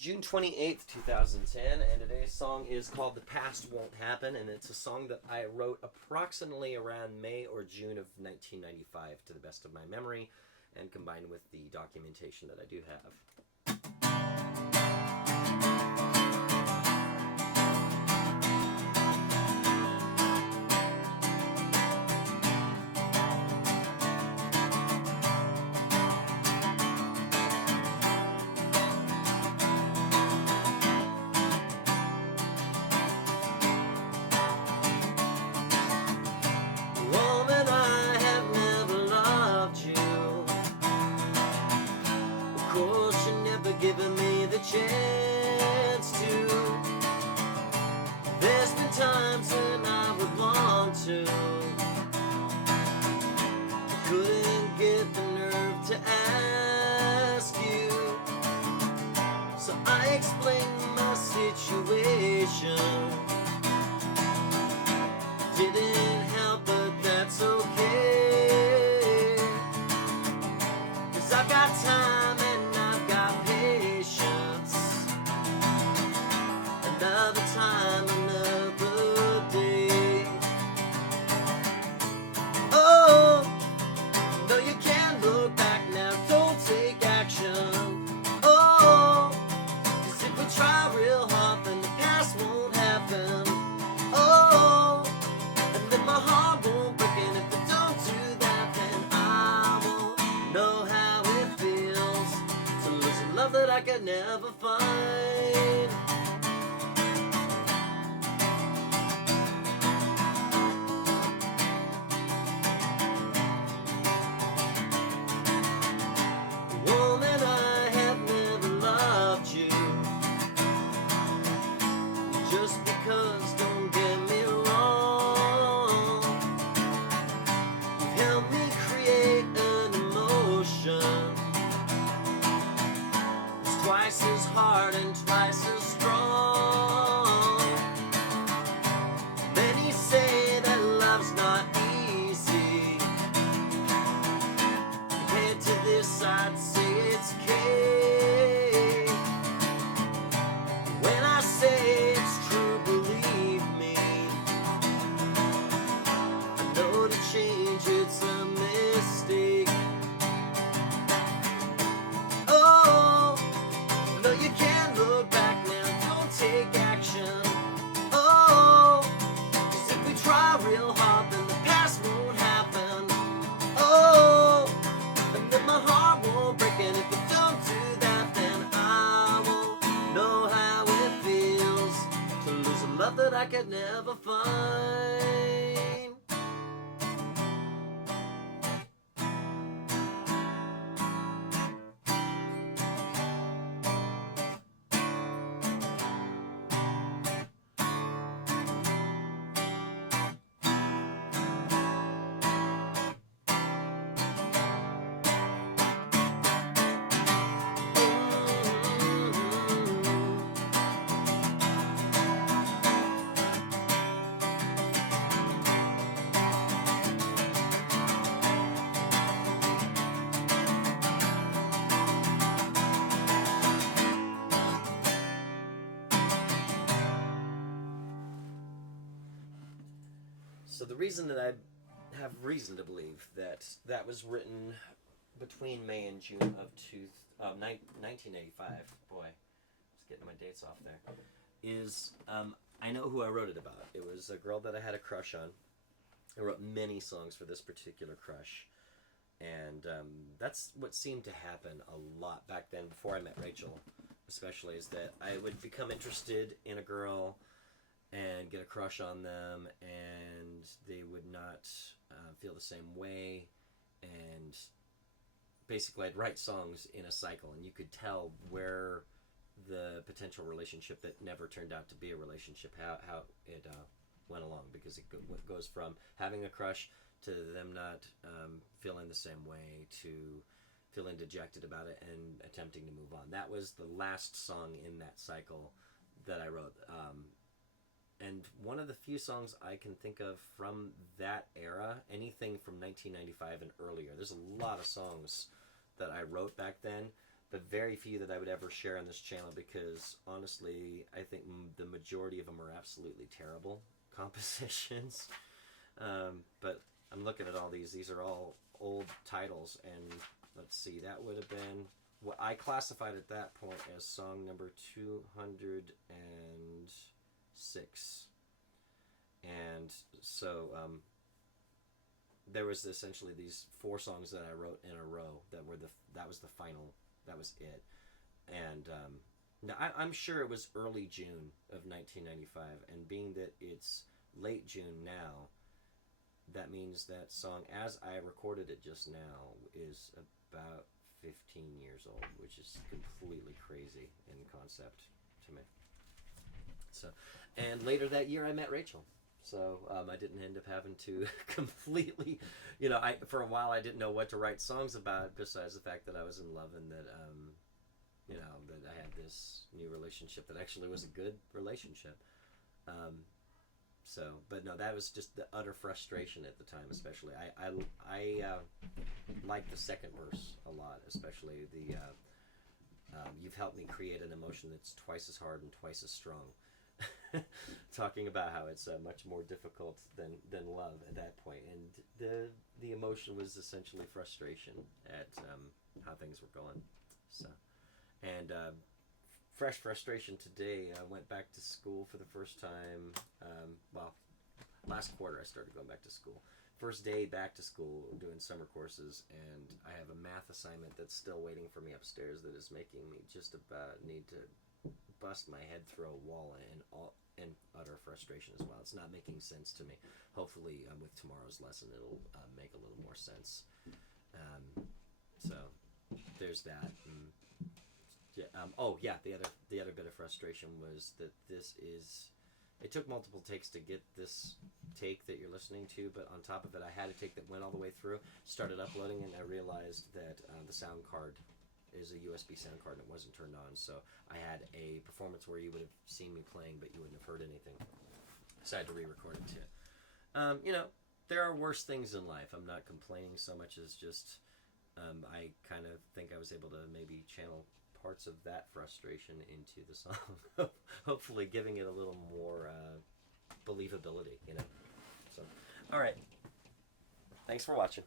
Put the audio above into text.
June 28th, 2010, and today's song is called The Past Won't Happen, and it's a song that I wrote approximately around May or June of 1995, to the best of my memory, and combined with the documentation that I do have. Giving me the chance to. There's been times when I would want to. I couldn't get the nerve to ask you. So I explained my situation. Didn't help, but that's okay. 'Cause I've got time and I've got patience. Another time, another day. Oh, no, you can't look back now, don't take action. Oh, 'cause if we try real hard, then the past won't happen. Oh, and then my heart won't break, and if we don't do that, then I won't know how it feels to lose a love that I could never find. Woman, I have never loved you. Just because, don't get me wrong, you've helped me create an emotion. It's twice as hard and twice as strong. Many say that love's not easy. Compared to this, I'd say it's okay. When I say it's true, believe me. I know to change it's a mistake. Oh, no, you can't look back now, don't take action. Oh, 'cause if we try real hard, then the past won't happen. Oh, and then my heart won't break, and if we don't do that, then I won't know how it feels to lose a love that I could never find. So the reason that I have reason to believe that that was written between May and June of 1985, boy, just getting my dates off there, is I know who I wrote it about. It was a girl that I had a crush on. I wrote many songs for this particular crush, and that's what seemed to happen a lot back then before I met Rachel, especially, is that I would become interested in a girl and get a crush on them, and they would not feel the same way, and basically I'd write songs in a cycle, and you could tell where the potential relationship that never turned out to be a relationship, how it went along, because it goes from having a crush to them not feeling the same way, to feeling dejected about it and attempting to move on. That was the last song in that cycle that I wrote. And one of the few songs I can think of from that era, anything from 1995 and earlier, there's a lot of songs that I wrote back then but very few that I would ever share on this channel because honestly, I think the majority of them are absolutely terrible compositions. But I'm looking at all these. These are all old titles, and let's see, that would have been what I classified at that point as song number 206. And so there was essentially these 4 songs that I wrote in a row that was the final, that was it. And now I'm sure it was early June of 1995, and being that it's late June now, that means that song, as I recorded it just now, is about 15 years old, which is completely crazy in concept to me. So, and later that year I met Rachel. So I didn't end up having to completely, for a while I didn't know what to write songs about besides the fact that I was in love and that, that I had this new relationship that actually was a good relationship. But no, that was just the utter frustration at the time, especially. I like the second verse a lot, especially the you've helped me create an emotion that's twice as hard and twice as strong. Talking about how it's much more difficult than love at that point, and the emotion was essentially frustration at how things were going. So, and fresh frustration today. I went back to school for the first time. Last quarter I started going back to school. First day back to school, doing summer courses, and I have a math assignment that's still waiting for me upstairs that is making me just about need to bust my head through a wall in utter frustration as well. It's not making sense to me. Hopefully, with tomorrow's lesson, it'll make a little more sense. So there's that. The other bit of frustration was that it took multiple takes to get this take that you're listening to, but on top of it, I had a take that went all the way through, started uploading, and I realized that the sound card is a USB sound card and it wasn't turned on, so I had a performance where you would have seen me playing, but you wouldn't have heard anything. So I had to re-record it too. There are worse things in life. I'm not complaining so much as just I kind of think I was able to maybe channel parts of that frustration into the song, hopefully giving it a little more believability, So, all right. Thanks for watching.